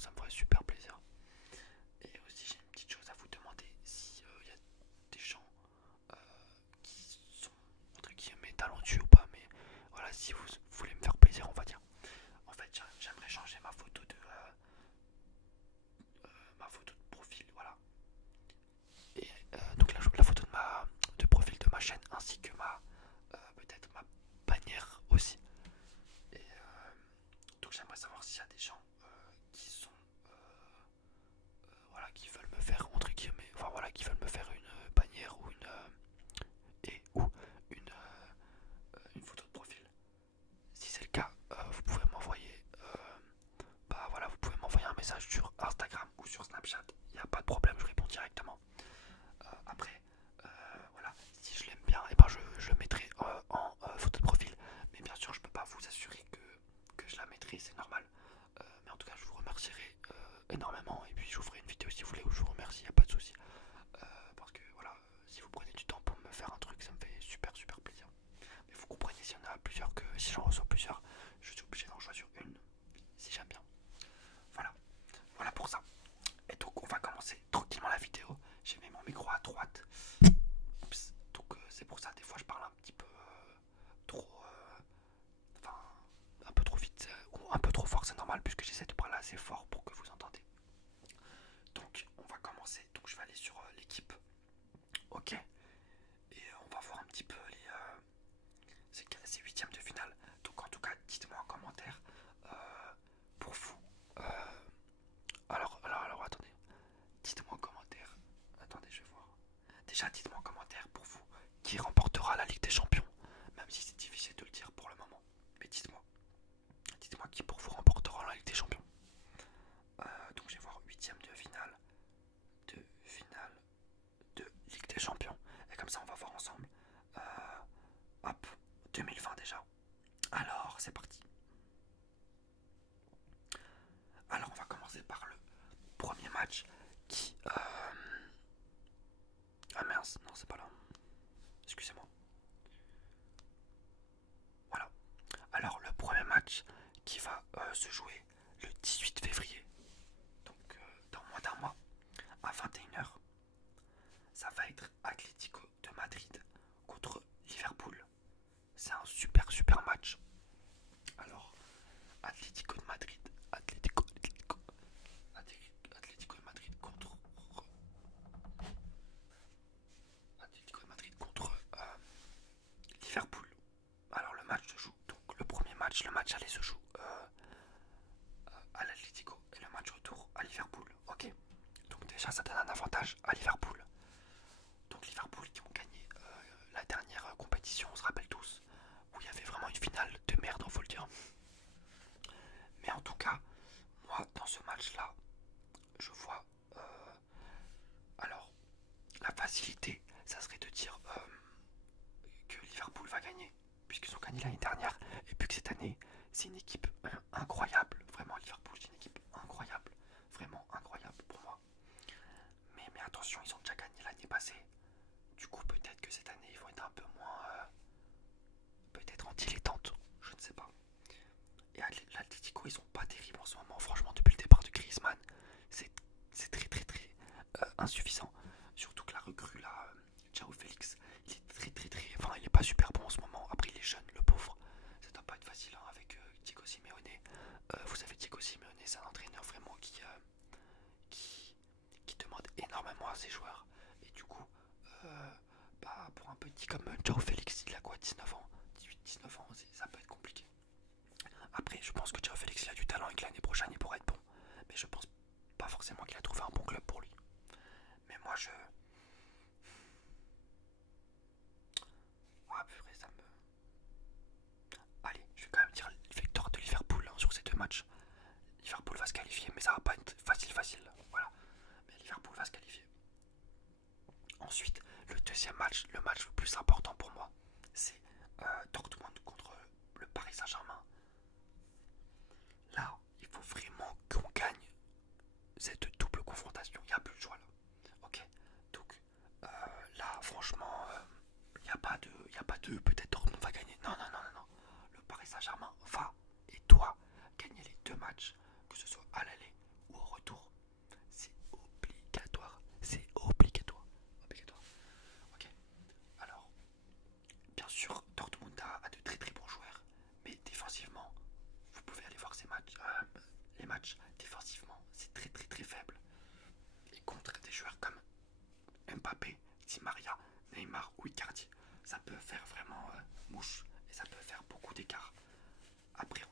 ça me ferait super plaisir. Et aussi j'ai une petite chose à vous demander, si y a des gens euh, qui sont entre guillemets talentueux ou pas, mais voilà, si vous voulez me faire plaisir, on va dire. En fait, j'aimerais changer ma photo de profil, voilà. Et donc la photo de profil de ma chaîne, ainsi que peut-être ma bannière aussi. Et donc j'aimerais savoir s'il y a des gens qui sont voilà, qui veulent me faire entre guillemets, enfin voilà, qui veulent me faire une bannière ou une photo de profil. Si c'est le cas, vous pouvez m'envoyer voilà, vous pouvez m'envoyer un message sur Instagram ou sur Snapchat. Il n'y a pas de problème, je réponds directement. Après, voilà, si je l'aime bien, et ben je le mettrai en photo de profil. Mais bien sûr, je peux pas vous assurer que je la mettrai, c'est normal. Mais en tout cas, je vous remercierai énormément. Et puis, je vous ferai une vidéo si vous voulez où je vous remercie, il n'y a pas de souci. Parce que voilà, si vous prenez du temps pour me faire un truc, ça me fait super super plaisir. Mais vous comprenez, s'il y en a plusieurs, que si j'en reçois plusieurs, je suis obligé d'en choisir une si j'aime bien. Voilà, voilà pour ça. Et donc on va commencer tranquillement la vidéo. J'ai mis mon micro à droite. Oups. Donc c'est pour ça des fois je parle un petit peu trop, enfin un peu trop vite ou un peu trop fort, c'est normal puisque j'essaie de parler assez fort pour que vous entendez. Donc on va commencer. Donc je vais aller sur l'équipe. Ok. Et on va voir un petit peu ces huitièmes de finale. Donc en tout cas dites-moi en commentaire pour vous. Alors attendez. Dites-moi en commentaire. Attendez, je vais voir. Déjà, dites-moi en commentaire pour vous qui remportera la Ligue des Champions. Même si c'est difficile de le dire pour le moment. Mais dites-moi. Dites-moi qui pour vous remportera la Ligue des Champions. Donc je vais voir huitième de Ligue des Champions. Et comme ça, on va voir ensemble. Hop, 2020 déjà. Alors, c'est parti. Alors, on va commencer par le premier match qui... Ah mince, non, c'est pas là. Excusez-moi. Voilà. Alors, le premier match qui va se jouer le 18 février, donc dans moins d'un mois, à 21h, ça va être Atlético de Madrid contre Liverpool. C'est un super super match. Alors, Atlético de Madrid, Atlético de Madrid contre Liverpool. Alors le match se joue, donc le match aller se joue à l'Atlético et le match retour à Liverpool. Ok. Donc déjà ça donne un avantage à Liverpool. Donc Liverpool qui ont gagné la dernière compétition, on se rappelle tous, où il y avait vraiment une finale de merde, faut le dire. Mais en tout cas, moi dans ce match-là, je vois alors la facilité, ça serait de dire que Liverpool va gagner, puisqu'ils ont gagné l'année dernière, et puis que cette année, c'est une équipe incroyable. Vraiment, Liverpool, c'est une équipe incroyable. Vraiment incroyable pour moi. Mais attention, ils ont déjà gagné l'année passée. Du coup, peut-être que cette année, ils vont être un peu moins... peut-être en dilettante, je ne sais pas. Et l'Atlético, ils sont pas terribles en ce moment. Franchement, depuis le départ de Griezmann, c'est très très très insuffisant. Surtout que la recrue là, João Félix, il est très enfin il est pas super bon en ce moment. Après il est jeune, le pauvre. Ça doit pas être facile hein, avec Diego Simeone. Vous savez, Diego Simeone, c'est un entraîneur vraiment qui demande énormément à ses joueurs. Et du coup, pour un petit comme João Félix, il a quoi, 19 ans, 18-19 ans, ça peut être compliqué. Après, je pense que João Félix il a du talent et que l'année prochaine il pourrait être bon. Mais je pense pas forcément qu'il a trouvé un bon club pour lui. Mais moi je... Ah purée, ça me... Allez, je vais quand même dire victoire de Liverpool hein, sur ces deux matchs. Liverpool va se qualifier, mais ça va pas être facile. Voilà. Mais Liverpool va se qualifier. Ensuite, le deuxième match, le match le plus important pour moi, c'est Dortmund contre le Paris Saint-Germain. Là, il faut vraiment qu'on gagne cette double confrontation. Il n'y a plus de choix là. Ok. Donc là, franchement, il n'y a pas de peut-être Dortmund va gagner. Non. Le Paris Saint-Germain va et doit gagner les deux matchs, que ce soit à l'aller ou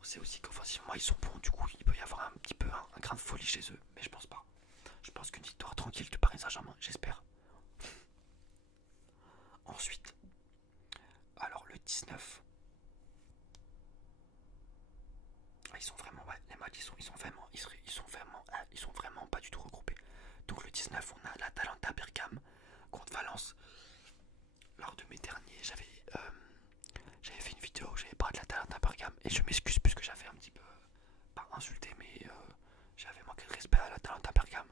sait aussi qu'offensivement ils sont bons, du coup il peut y avoir un petit peu un grain de folie chez eux, mais je pense pas. Je pense qu'une victoire tranquille du Paris Saint-Germain, j'espère. Ensuite, alors le 19. Ils sont vraiment, ouais, les matchs ils sont vraiment pas du tout regroupés. Donc le 19, on a l'Atalanta Bergame contre Valence. Lors de mes derniers, j'avais fait une vidéo où j'avais parlé de l'Atalanta Bergame et je m'excuse puisque j'avais un petit peu, pas insulté, mais j'avais manqué de respect à l'Atalanta Bergame.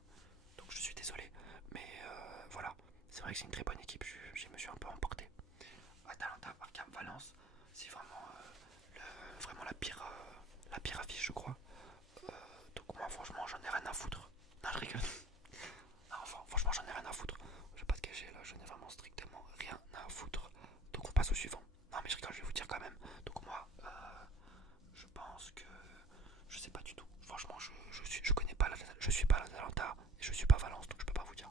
Donc je suis désolé, mais voilà, c'est vrai que c'est une très bonne équipe. Je me suis un peu emporté. Atalanta Bergame Valence, c'est vraiment la pire affiche, je crois. Donc moi franchement j'en ai rien à foutre. Non, je rigole. Non, enfin, franchement j'en ai rien à foutre. Je vais pas te cacher là, j'en ai vraiment strictement rien à foutre. Donc on passe au suivant. Non mais je rigole, je vais vous dire quand même. Donc moi je pense que je sais pas du tout. Franchement je connais pas je suis pas l'Atalanta et je suis pas Valence, donc je peux pas vous dire.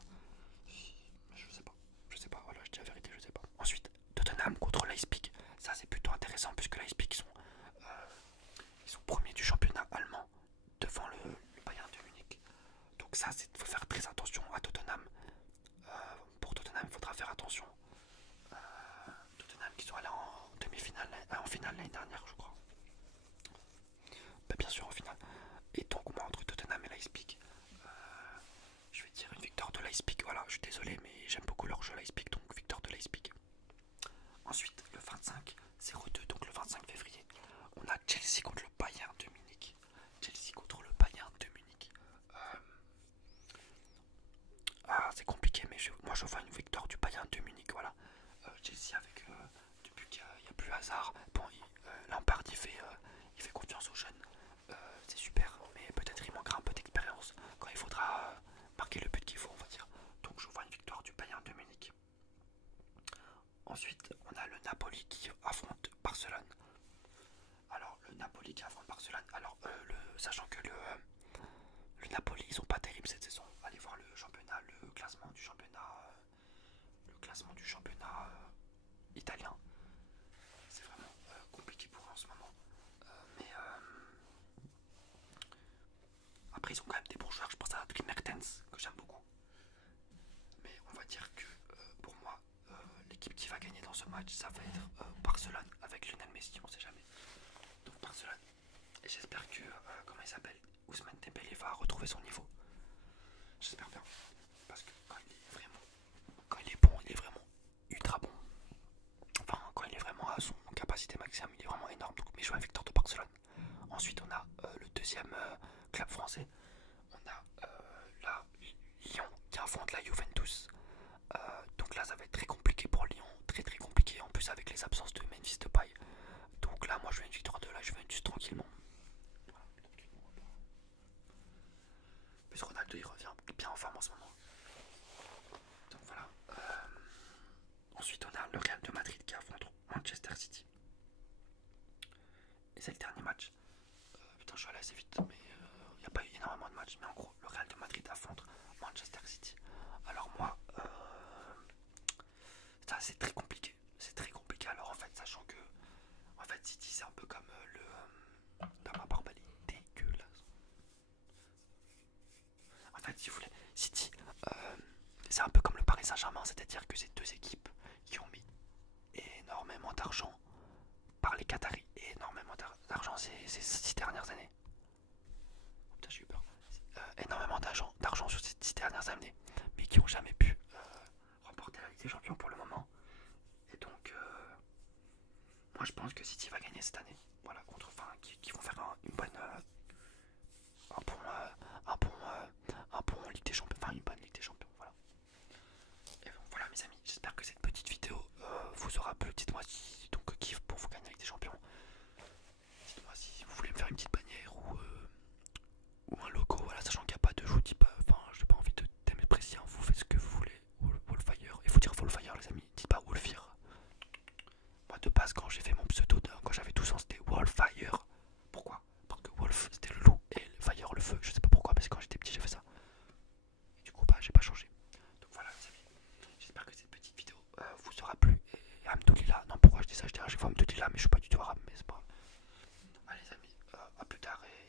Je sais pas. Je sais pas, voilà, je dis la vérité, je sais pas. Ensuite, Tottenham contre Leipzig. Ça c'est plutôt intéressant puisque Leipzig ils sont premiers du championnat allemand devant le Bayern de Munich. Donc ça, il faut faire très attention à Tottenham. Pour Tottenham, il faudra faire attention. Tottenham qui sont allés en demi-finale, en finale l'année dernière, je crois. Bah, bien sûr, en finale. Et donc, moi, entre Tottenham et Leipzig, je vais dire une victoire de Leipzig. Voilà, je suis désolé, mais j'aime beaucoup leur jeu Leipzig, donc victoire de Leipzig. Ensuite, le 25-02, donc le 25 février, on a Chelsea contre le Bayern de Munich. Chelsea contre le Bayern de Munich. C'est compliqué, mais moi je vois une victoire du Bayern de Munich. Voilà. Chelsea avec depuis qu'il n'y a plus hasard. Bon, Lampard il fait confiance aux jeunes. C'est super, mais peut-être il manquera un peu d'expérience quand il faudra marquer le but qu'il faut, on va dire. Donc je vois une victoire du Bayern de Munich. Ensuite, on a le Napoli qui affronte Barcelone. Alors, le Napoli qui affronte Barcelone. Alors, sachant que le Napoli, ils sont pas terribles cette saison. Allez voir le championnat, le classement du championnat italien. C'est vraiment compliqué pour eux en ce moment. Mais après, ils ont quand même des bons joueurs. Je pense à Dries Mertens, que j'aime beaucoup. Mais on va dire que pour moi, l'équipe qui va gagner dans ce match, ça va être Barcelone avec Lionel Messi, on sait jamais. Donc Barcelone. Et j'espère que, comment il s'appelle, Ousmane Dembélé va retrouver son niveau. J'espère bien. Parce que quand il est bon, il est vraiment ultra bon. Enfin, quand il est vraiment à son capacité maximum, il est vraiment énorme. Donc, mais je vois une victoire de Barcelone. Ensuite, on a le deuxième club français. On a là Lyon qui affronte la Juventus. Donc là, ça va être très compliqué pour Lyon. Très très compliqué. En plus, avec les absences de Memphis Depay. Donc là, moi, je veux une victoire de la Juventus tranquillement. Voilà, tranquillement. Mais Ronaldo, il revient bien en forme en ce moment. Donc voilà. Ensuite, on a le Real de Madrid qui affronte Manchester City. Et c'est le dernier match. Putain, je suis allé assez vite, mais il n'y a pas eu énormément de matchs. Mais en gros, le Real de Madrid affronte Manchester City. Alors moi, ça c'est très compliqué. C'est très compliqué. Alors en fait, sachant que en fait City c'est un peu comme dans ma barbe elle est dégueulasse. En fait, si vous voulez, City, c'est un peu comme le Paris Saint-Germain, c'est-à-dire que c'est deux équipes qui ont mis énormément d'argent par les Qataris, énormément d'argent ces 6 dernières années. Oh, putain, j'ai eu peur. Énormément d'argent sur ces 6 dernières années, mais qui n'ont jamais pu remporter la Ligue des Champions pour le moment. Et donc, moi je pense que City va gagner cette année. Voilà, qui vont faire une bonne, un bon Ligue des Champions, enfin une bonne Ligue des Champions. Voilà. Et bon, voilà mes amis, j'espère que cette petite vidéo vous aura plu. Dites-moi si donc kiff pour vous gagner avec des champions. Dites-moi si vous voulez me faire une petite bannière ou un logo, voilà, sachant qu'il n'y a pas de, je vous dis pas, enfin j'ai pas envie de thème précis, hein, vous faites ce que vous voulez. Wolfire, il faut dire Wolfire les amis, dites pas Wolfire. Moi de base quand j'ai fait mon pseudo, quand j'avais 12 ans c'était Wolfire. Pourquoi? Parce que Wolf c'était le loup et le Fire le feu, je sais pas pourquoi, mais c'est quand j'étais petit j'ai fait ça. Et du coup bah j'ai pas changé. Donc voilà les amis, j'espère que cette petite vidéo vous aura plu. Et Hamdoulillah, non pourquoi je dis ça, je dis à chaque fois Hamdoulillah mais je suis pas du tout arabe, mais c'est pas grave. Allez les amis, plus tard et